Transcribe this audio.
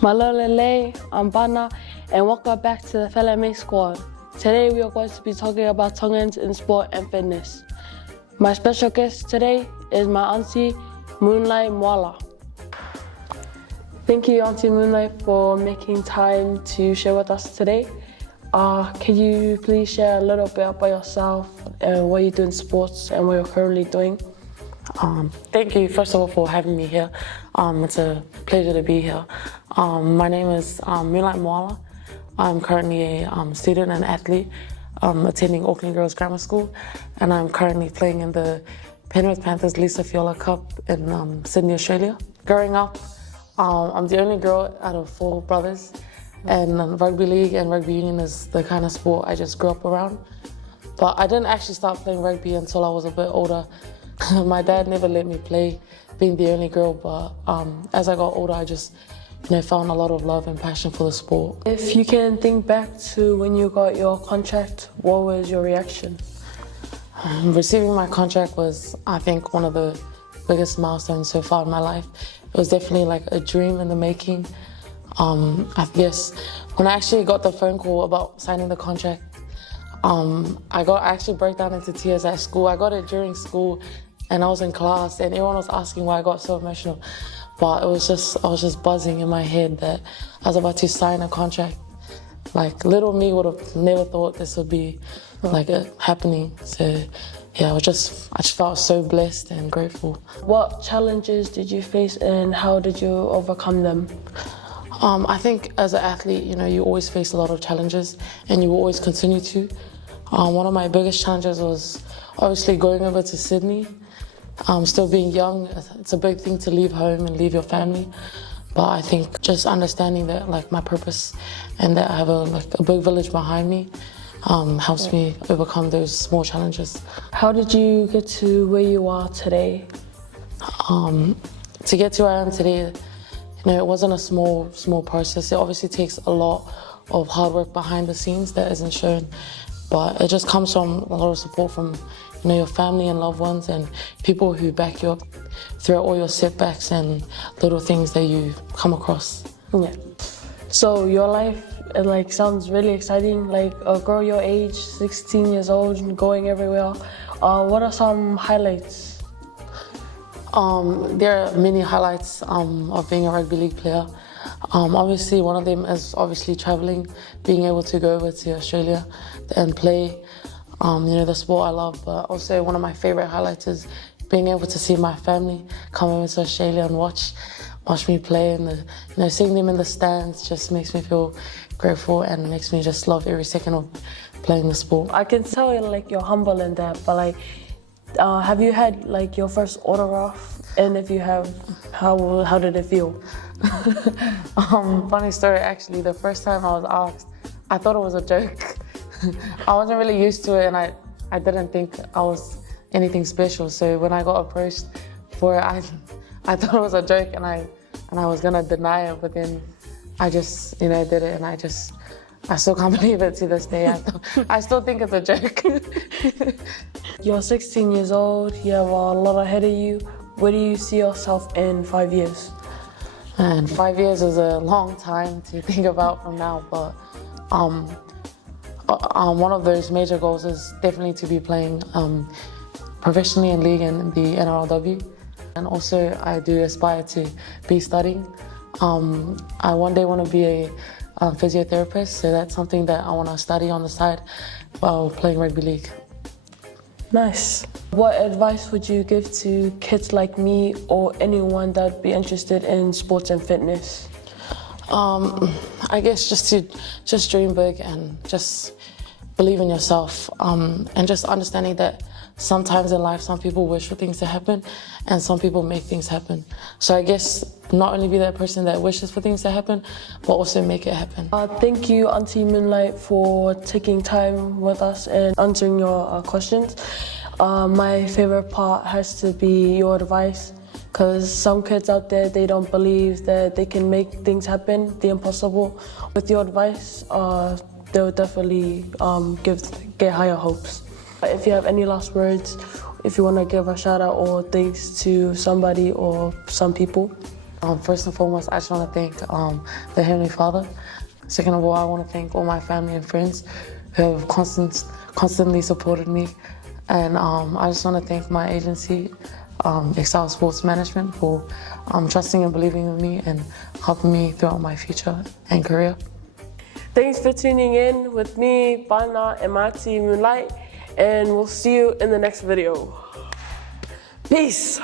Malolele, I'm Bana, and welcome back to the FLMA squad. Today we are going to be talking about Tongans in sport and fitness. My special guest today is my Aunty Moonlight Moala. Thank you, Aunty Moonlight, for making time to share with us today. Can you please share a little bit about yourself and what you do in sports and what you're currently doing? Thank you, first of all, for having me here. It's a pleasure to be here. My name is Moonlight Moala. I'm currently a student and athlete attending Auckland Girls Grammar School, and I'm currently playing in the Penrith Panthers Lisa Fiola Cup in Sydney, Australia. Growing up, I'm the only girl out of 4 brothers, and rugby league and rugby union is the kind of sport I just grew up around. But I didn't actually start playing rugby until I was a bit older. My dad never let me play, being the only girl, but as I got older, I just found a lot of love and passion for the sport. If you can think back to when you got your contract, what was your reaction? Receiving my contract was, I think, one of the biggest milestones so far in my life. It was definitely like a dream in the making. I guess when I actually got the phone call about signing the contract, I actually broke down into tears at school. I got it during school, and I was in class, and everyone was asking why I got so emotional. But I was just buzzing in my head that I was about to sign a contract. Like, little me would have never thought this would be like happening. So yeah, I just felt so blessed and grateful. What challenges did you face and how did you overcome them? I think as an athlete, you always face a lot of challenges, and you will always continue to. One of my biggest challenges was obviously going over to Sydney. Still being young, it's a big thing to leave home and leave your family. But I think just understanding that, like, my purpose and that I have a big village behind me helps me overcome those small challenges. How did you get to where you are today? To get to where I am today, it wasn't a small process. It obviously takes a lot of hard work behind the scenes that isn't shown, but it just comes from a lot of support from your family and loved ones and people who back you up throughout all your setbacks and little things that you come across. Yeah. So your life, it sounds really exciting. Like a girl your age, 16 years old, going everywhere. What are some highlights? There are many highlights of being a rugby league player. Obviously, one of them is traveling, being able to go over to Australia and play the sport I love. But also one of my favorite highlights is being able to see my family come over to Australia and watch me play, and seeing them in the stands just makes me feel grateful and makes me just love every second of playing the sport. I can tell you're humble in that, but have you had your first autograph? And if you have, how did it feel? Funny story, actually, the first time I was asked, I thought it was a joke. I wasn't really used to it, and I didn't think I was anything special. So when I got approached for it, I thought it was a joke, and I was gonna deny it, but then I just did it, and I still can't believe it to this day. I still think it's a joke. You're 16 years old, you have a lot ahead of you. Where do you see yourself in 5 years? And 5 years is a long time to think about from now, but one of those major goals is definitely to be playing professionally in league and the NRLW. And also I do aspire to be studying. I one day want to be a physiotherapist, so that's something that I want to study on the side while playing rugby league. Nice. What advice would you give to kids like me or anyone that'd be interested in sports and fitness? I guess just dream big and just believe in yourself, and just understanding that sometimes in life some people wish for things to happen and some people make things happen. So I guess not only be that person that wishes for things to happen, but also make it happen. Thank you, Aunty Moonlight, for taking time with us and answering your questions. My favorite part has to be your advice, because some kids out there, they don't believe that they can make things happen, the impossible. With your advice, they'll definitely get higher hopes. If you have any last words, if you want to give a shout out or thanks to somebody or some people. First and foremost, I just want to thank the Heavenly Father. Second of all, I want to thank all my family and friends who have constantly supported me. And I just want to thank my agency, Excel Sports Management, for trusting and believing in me and helping me throughout my future and career. Thanks for tuning in with me, Bana, and my Aunty Moonlight, and we'll see you in the next video. Peace!